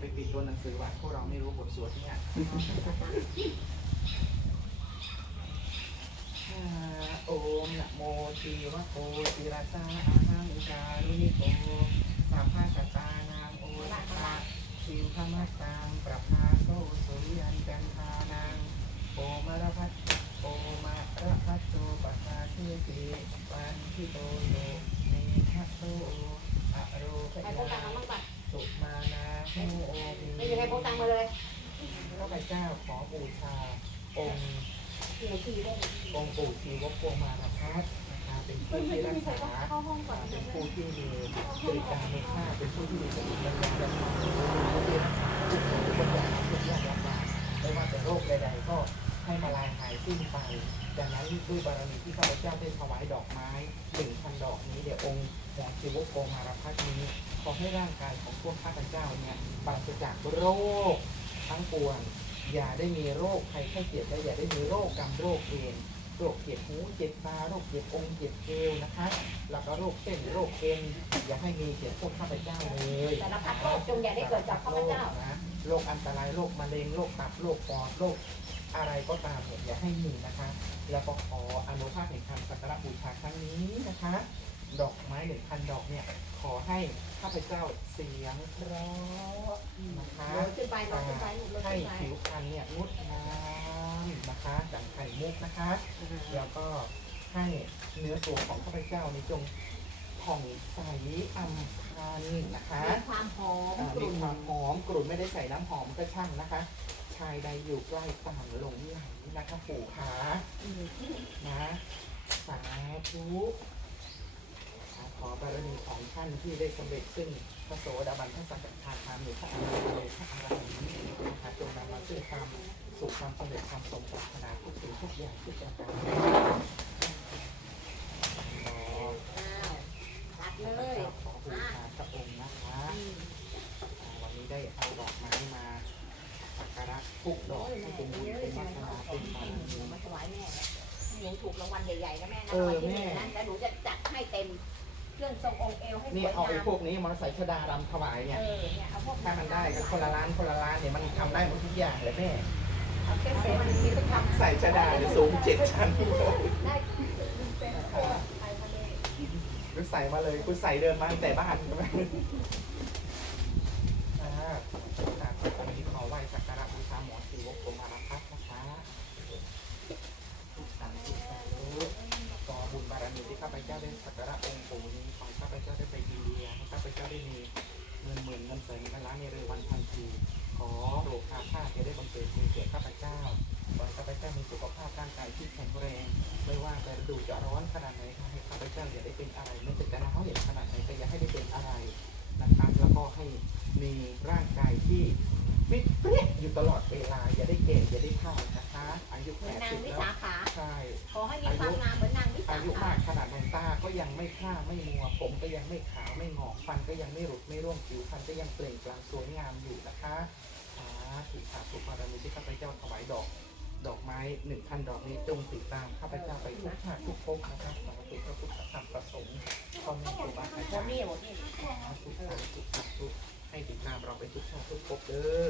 ไปิดตัวหนังสือว่าพวกเราไม่รู้บทสวดเนี่ยโอมนะโมชีวะโคติราชาอาหังการุณิโกสัพพะสตตานามโอรัตตาชิวพมัตตังประภาโสสุริยันจันทานังโอมารพัตโอมาระพัตโตปัสสาเทติปันทิโตโตเมทัตโตอะโรปใครพกตังค์มาบ้างปะ สุมานาโหโอมีไม่มีใครพกตังค์มาเลยข้าพเจ้าขอบูชา องค์เดี๋ยวขี่ได้องค์ปู่ชีวโกมารพัฒน์นะคะเป็นผู้ที่รักษาเข้าห้องก่อนเป็นผู้ที่มีบริการในค่าเป็นผู้ที่มีสติปัญญาและความรู้ผู้ที่รักษา ดังนั้นด้วยบารมีที่ข้าพเจ้าได้ถวายดอกไม้หนึ่งพันดอกนี้เดี๋ยวองค์หัวชีวโกมารพัฒน์นี้ขอให้ร่างกายของพวกข้าพเจ้าเนี่ยปราศจากโรคทั้งปวงอย่าได้มีโรคภัยไข้เจ็บและอย่าได้มีโรคกรรมโรคเวรโรคเจ็บหูเจ็บตาโรคเจ็บองค์เจ็บเอวนะคะแล้วก็โรคเส้นโรคเอ็นอย่าให้มีเกี่ยวพวกข้าพเจ้าเลยแต่ละพัดโรคจงอย่าได้เกิดจากข้าพเจ้านะโรคอันตรายโรคมะเร็งโรคตับโรคปอดโรค อะไรก็ตามเนี่ยอย่าให้มีนะคะ แล้วก็ขออนุภาพแห่งคำสักการะบูชาครั้งนี้นะคะ ดอกไม้หนึ่งพันดอกเนี่ยขอให้ข้าพเจ้าเสียงเพราะนะคะลอยขึ้นไปลอยขึ้นไปหนุนลอยให้ขึ้นไปผิวพรรณเนี่ยงดงามนะคะดังไข่มุกนะคะ แล้วก็ให้เนื้อตัวของข้าพเจ้าในจงผ่องใสอัมพันนะคะ มีความหอมอ่ากมีลุ่นความหอมกลุ่นไม่ได้ใส่น้ำหอมก็ช่างนะคะ ชายใดอยู่ใกล้ต่างหลงไหลนะคะปู่ขานะสาธุขอบารมีของท่านที่ได้สำเร็จซึ่งพระโสดาบันท่านสังฆทาคามีพระอรหันต์เพระอรหันต์นะคะจงนำมาซึ่งความสุขความสำเร็จความสมปรารถนาทุกสิ่งทุกอย่างที่ประการขอ อ้าวตัด พ เล ระ ย เจ้าขอบูชาพระองค์นะคะ อืม อ่าวันนี้ได้เอาดอกไม้มาสักการะ ทุกดอกโอ้ยให้แม่เป็นบุญเยอะเป็นใช่วาไหมสเขานาเอาขเป็อนงบารมีมาถวายแม่หนูถูกรางวัลใหญ่ๆนะแม่นะเออรางวัลที่หนึ่งแม่นะแล้วหนูจะจัดให้เต็มเครื่องทรงองค์เอวให้สนี่วยเอาไอ้งามพวกนี้มาใส่ชดารำถวายเนี่ยเออเนี่ยเอาพวกถ้ามันได้กันคนละล้านคนละล้านเนี่ยมันทำได้หมดทุกอย่างเลยแม่เอาแค่เสมันมีทุกคำใส่ชดาเนี่ยสูงเจ็ดชั้นได้เป็นไปทะเลคุณใส่มาเลยคุณใส่เดินมาตั้งแต่บ้านใช่ไหมอ่าอ่าวันนี้ขอไหว้สักการะาหมอสีวกกรมารพัฒนะคะสาธุสาธุขอบุญบารมีที่ข้าพเจ้าได้สักการะองค์ปู่นี้ขอให้ข้าพเจ้าได้ไปอินเดียให้ข้าพเจ้าได้มีเงินหมื่นเงินแสนเงินล้านในเร็ววันทันทีขอโรคอาฆาจะได้บังเกิดมีแก่ข้าพเจ้าขอให้ข้าพเจ้ามีสุขภาพร่างกายที่แข็งแรง ไม่ว่าจะฤดูจะร้อนขนาดไหนขอให้ข้าพเจ้าอย่าได้เป็นอะไรไม่ว่าจะหนาวเหน็บขนาดไหนก็อย่าให้ได้เป็นอะไรนะครับแล้วก็ให้มีร่างกายที่ ฟิตเปรี้ยอยู่ตลอดเวลา อย่าได้เก่อย่าได้เฒ่านะคะ อายุเหแปมือนดนางสิบวิแล้วสาขาใช่ขอให้มีความงามเหมือนนางวิสาอายุขามากขนาดดวงตาก็ยังไม่พร่าไม่มัว ผมก็ยังไม่ขาวไม่หงอกฟันก็ยังไม่หลุดไม่ร่วงผิวพรรณก็ยังเปล่งปลั่งสวยงามอยู่นะคะสาธุสาธุบารมีที่ข้าพเจ้าถวายดอก ดอกไม้หนึ่งพันดอกนี้จงติดตามข้าพเจ้าไปทุกชาติทุกภพนะครับสาธุพระพุทธธรรมประสงค์พ่อแม่ครูบาอาหมจาดรย์นี่หมดนี่สาธุสาธุสาธุ ให้ติดตามเราไปทุกชาติทุกภพเด้อ